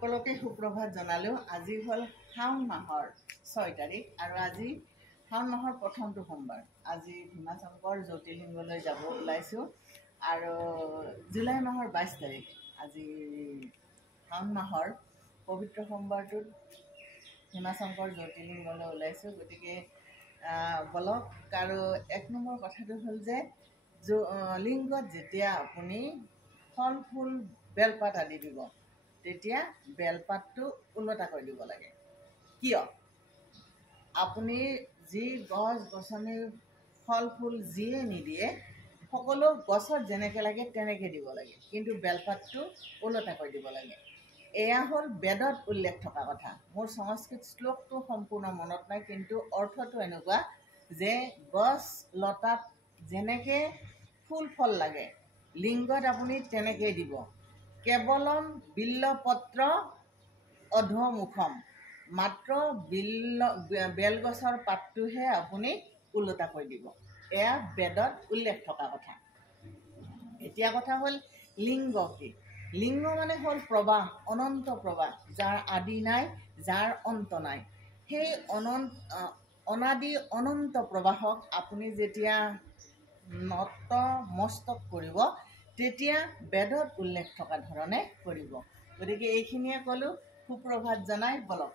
সকলোকে সুপ্ৰভাত জনালোঁ। আজি হ'ল শাওণ মাহৰ 6 তাৰিখ আৰু আজি শাওণ মাহৰ প্ৰথমটো সোমবাৰ। আজি ভীমাশংকৰ জ্যোতিৰ্লিংগলৈ যাব ওলাইছোঁ আৰু জুলাই মাহৰ 22 তাৰিখ আজি শাওণ মাহৰ পবিত্ৰ সোমবাৰটোত ভীমাশংকৰ জ্যোতিৰ্লিংগলৈ ওলাইছোঁ। গতিকে বলক। আৰু 1 নম্বৰ কথাটো হ'ল যে লিংগত যেতিয়া আপুনি ফল ফুল বেলপাত আদি দিব তেতিয়া বেলপাতটো ওলটা কৰি দিব লাগে। কিয়? আপুনি যি গছ গছনি ফল ফুল যিয়ে নিদিয়ে সকলো গছত যেনেকৈ লাগে তেনেকৈ দিব লাগে, কিন্তু বেলপাতটো ওলটা কৰি দিব লাগে। এয়া হ'ল বেদত উল্লেখ থকা কথা। মোৰ সংস্কৃত শ্লোকটো সম্পূৰ্ণ মনত নাই, কিন্তু অৰ্থটো এনেকুৱা যে গছ লতাত যেনেকৈ ফুল ফল লাগে লিংগত আপুনি তেনেকৈ দিব। কেৱলম বিল্লপত্ৰ অধোমুখম, মাত্ৰ বেলগছৰ পাতটোহে আপুনি ওলোটা কৰি দিব। এয়া বেদত উল্লেখ থকা কথা। এতিয়া কথা হ'ল লিংগ কি? লিংগ মানে হ'ল প্ৰবাহ, অনন্ত প্ৰবাহ, যাৰ আদি নাই, যাৰ অন্ত নাই। সেই অনাদি অনন্ত প্ৰবাহক আপুনি যেতিয়া নত মস্তক কৰিব তেতিয়া বেদত উল্লেখ থকা ধৰণে কৰিব। গতিকে এইখিনিয়ে ক'লোঁ। সুপ্ৰভাত জনাই বলক।